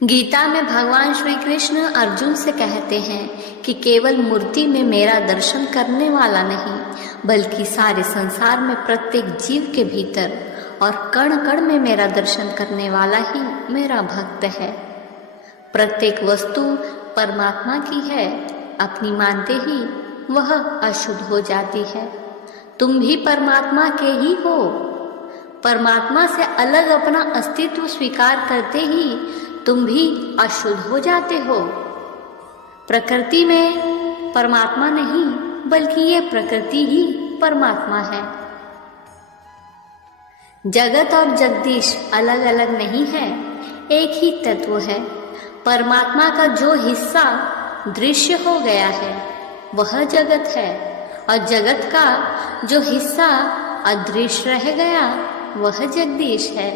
गीता में भगवान श्री कृष्ण अर्जुन से कहते हैं कि केवल मूर्ति में मेरा दर्शन करने वाला नहीं बल्कि सारे संसार में प्रत्येक जीव के भीतर और कण कण में मेरा दर्शन करने वाला ही मेरा भक्त है। प्रत्येक वस्तु परमात्मा की है, अपनी मानते ही वह अशुद्ध हो जाती है। तुम भी परमात्मा के ही हो। परमात्मा से अलग अपना अस्तित्व स्वीकार करते ही तुम भी अशुद्ध हो जाते हो। प्रकृति में परमात्मा नहीं बल्कि ये प्रकृति ही परमात्मा है। जगत और जगदीश अलग अलग नहीं है, एक ही तत्व है। परमात्मा का जो हिस्सा दृश्य हो गया है वह जगत है और जगत का जो हिस्सा अदृश्य रह गया वह जगदीश है।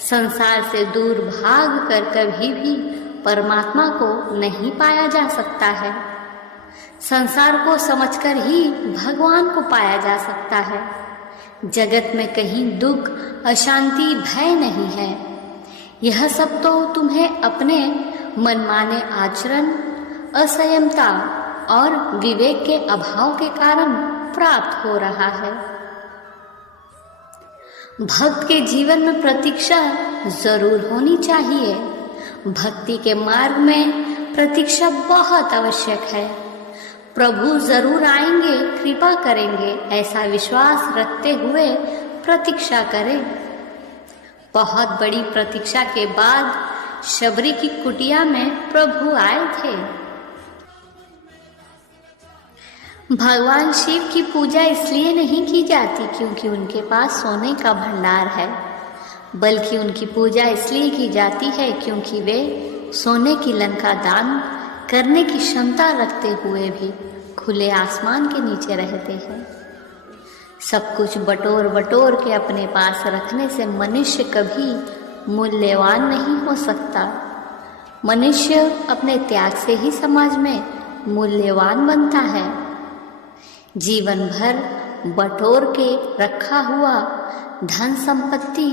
संसार से दूर भाग कर कभी भी परमात्मा को नहीं पाया जा सकता है। संसार को समझकर ही भगवान को पाया जा सकता है। जगत में कहीं दुख, अशांति, भय नहीं है। यह सब तो तुम्हें अपने मनमाने आचरण, असंयमता और विवेक के अभाव के कारण प्राप्त हो रहा है। भक्त के जीवन में प्रतीक्षा जरूर होनी चाहिए। भक्ति के मार्ग में प्रतीक्षा बहुत आवश्यक है। प्रभु जरूर आएंगे, कृपा करेंगे, ऐसा विश्वास रखते हुए प्रतीक्षा करें। बहुत बड़ी प्रतीक्षा के बाद शबरी की कुटिया में प्रभु आए थे। भगवान शिव की पूजा इसलिए नहीं की जाती क्योंकि उनके पास सोने का भंडार है, बल्कि उनकी पूजा इसलिए की जाती है क्योंकि वे सोने की लंका दान करने की क्षमता रखते हुए भी खुले आसमान के नीचे रहते हैं। सब कुछ बटोर बटोर के अपने पास रखने से मनुष्य कभी मूल्यवान नहीं हो सकता। मनुष्य अपने त्याग से ही समाज में मूल्यवान बनता है। जीवन भर बटोर के रखा हुआ धन संपत्ति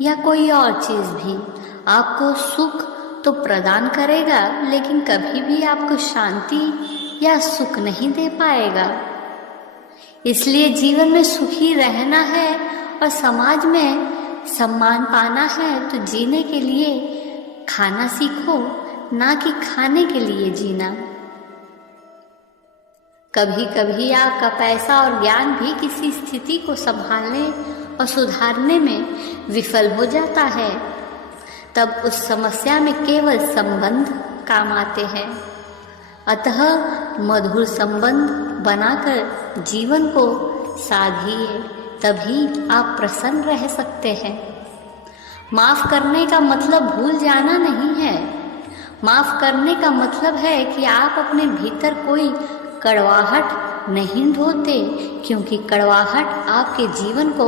या कोई और चीज भी आपको सुख तो प्रदान करेगा, लेकिन कभी भी आपको शांति या सुख नहीं दे पाएगा। इसलिए जीवन में सुखी रहना है और समाज में सम्मान पाना है तो जीने के लिए खाना सीखो, ना कि खाने के लिए जीना। कभी कभी आपका पैसा और ज्ञान भी किसी स्थिति को संभालने और सुधारने में विफल हो जाता है, तब उस समस्या में केवल संबंध काम आते हैं। अतः मधुर संबंध बनाकर जीवन को साधिए, तभी आप प्रसन्न रह सकते हैं। माफ करने का मतलब भूल जाना नहीं है। माफ करने का मतलब है कि आप अपने भीतर कोई कड़वाहट नहीं ढोते, क्योंकि कड़वाहट आपके जीवन को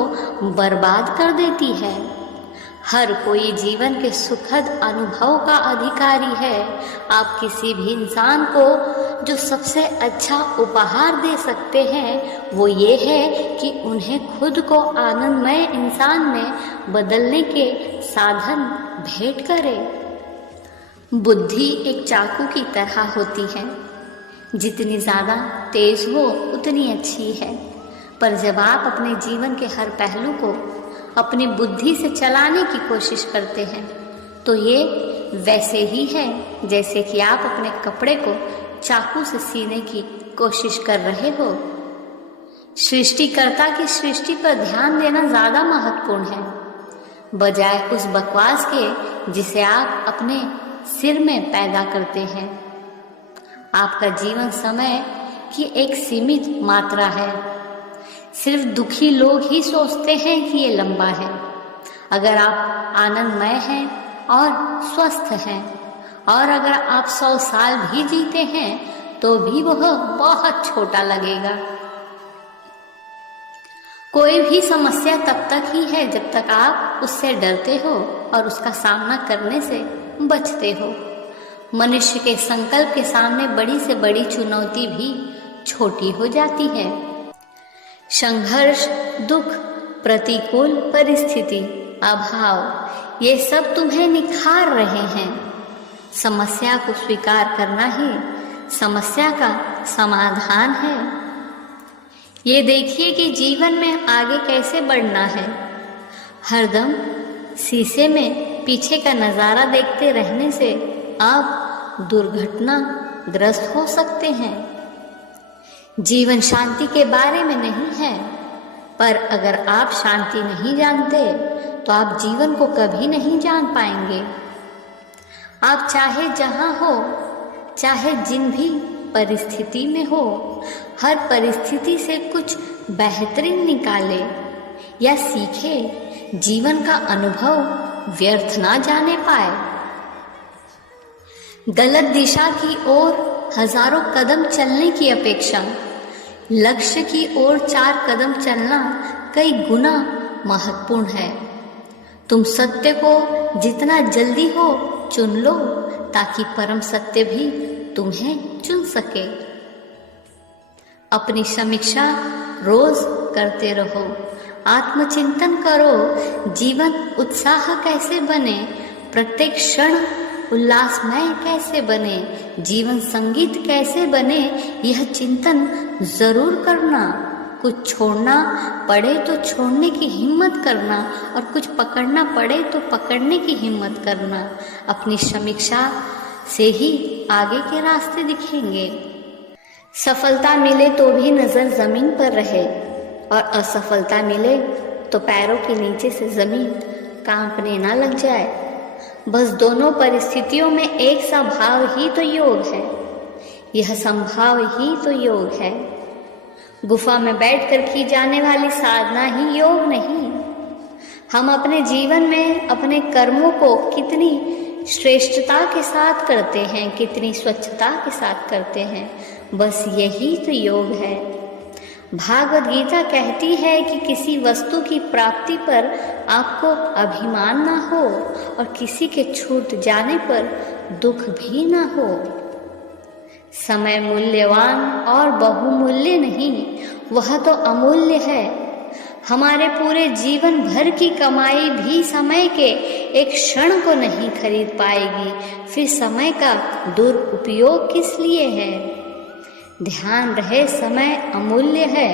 बर्बाद कर देती है। हर कोई जीवन के सुखद अनुभव का अधिकारी है। आप किसी भी इंसान को जो सबसे अच्छा उपहार दे सकते हैं वो ये है कि उन्हें खुद को आनंदमय इंसान में बदलने के साधन भेंट करें। बुद्धि एक चाकू की तरह होती है, जितनी ज़्यादा तेज हो उतनी अच्छी है। पर जब आप अपने जीवन के हर पहलू को अपनी बुद्धि से चलाने की कोशिश करते हैं तो ये वैसे ही है जैसे कि आप अपने कपड़े को चाकू से सीने की कोशिश कर रहे हो। सृष्टिकर्ता की सृष्टि पर ध्यान देना ज़्यादा महत्वपूर्ण है, बजाय उस बकवास के जिसे आप अपने सिर में पैदा करते हैं। आपका जीवन समय की एक सीमित मात्रा है। सिर्फ दुखी लोग ही सोचते हैं कि ये लंबा है। अगर आप आनंदमय हैं और स्वस्थ हैं और अगर आप 100 साल भी जीते हैं तो भी वह बहुत छोटा लगेगा। कोई भी समस्या तब तक ही है जब तक आप उससे डरते हो और उसका सामना करने से बचते हो। मनुष्य के संकल्प के सामने बड़ी से बड़ी चुनौती भी छोटी हो जाती है। संघर्ष, दुख, प्रतिकूल परिस्थिति, अभाव, ये सब तुम्हें निखार रहे हैं। समस्या को स्वीकार करना ही समस्या का समाधान है। ये देखिए कि जीवन में आगे कैसे बढ़ना है। हरदम शीशे में पीछे का नज़ारा देखते रहने से आप दुर्घटनाग्रस्त हो सकते हैं। जीवन शांति के बारे में नहीं है, पर अगर आप शांति नहीं जानते तो आप जीवन को कभी नहीं जान पाएंगे। आप चाहे जहाँ हो, चाहे जिन भी परिस्थिति में हो, हर परिस्थिति से कुछ बेहतरीन निकाले या सीखे, जीवन का अनुभव व्यर्थ ना जाने पाए। गलत दिशा की ओर हजारों कदम चलने की अपेक्षा लक्ष्य की ओर 4 कदम चलना कई गुना महत्वपूर्ण है। तुम सत्य को जितना जल्दी हो चुन लो, ताकि परम सत्य भी तुम्हें चुन सके। अपनी समीक्षा रोज करते रहो, आत्मचिंतन करो। जीवन उत्साह कैसे बने, प्रत्येक क्षण उल्लासमय कैसे बने, जीवन संगीत कैसे बने, यह चिंतन जरूर करना। कुछ छोड़ना पड़े तो छोड़ने की हिम्मत करना, और कुछ पकड़ना पड़े तो पकड़ने की हिम्मत करना। अपनी समीक्षा से ही आगे के रास्ते दिखेंगे। सफलता मिले तो भी नजर जमीन पर रहे, और असफलता मिले तो पैरों के नीचे से जमीन कांपने ना लग जाए। बस दोनों परिस्थितियों में एक सा भाव ही तो योग है, यह संभाव ही तो योग है। गुफा में बैठकर की जाने वाली साधना ही योग नहीं। हम अपने जीवन में अपने कर्मों को कितनी श्रेष्ठता के साथ करते हैं, कितनी स्वच्छता के साथ करते हैं, बस यही तो योग है। भागवत गीता कहती है कि किसी वस्तु की प्राप्ति पर आपको अभिमान ना हो, और किसी के छूट जाने पर दुख भी ना हो। समय मूल्यवान और बहुमूल्य नहीं, वह तो अमूल्य है। हमारे पूरे जीवन भर की कमाई भी समय के एक क्षण को नहीं खरीद पाएगी, फिर समय का दुरुपयोग किस लिए है। ध्यान रहे, समय अमूल्य है,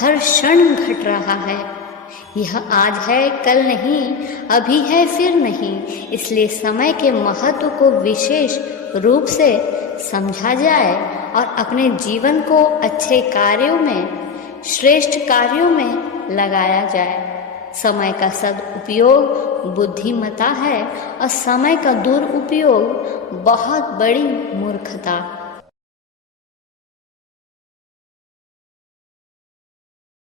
हर क्षण घट रहा है। यह आज है, कल नहीं, अभी है, फिर नहीं। इसलिए समय के महत्व को विशेष रूप से समझा जाए और अपने जीवन को अच्छे कार्यों में, श्रेष्ठ कार्यों में लगाया जाए। समय का सदुपयोग बुद्धिमत्ता है, और समय का दुरुपयोग बहुत बड़ी मूर्खता।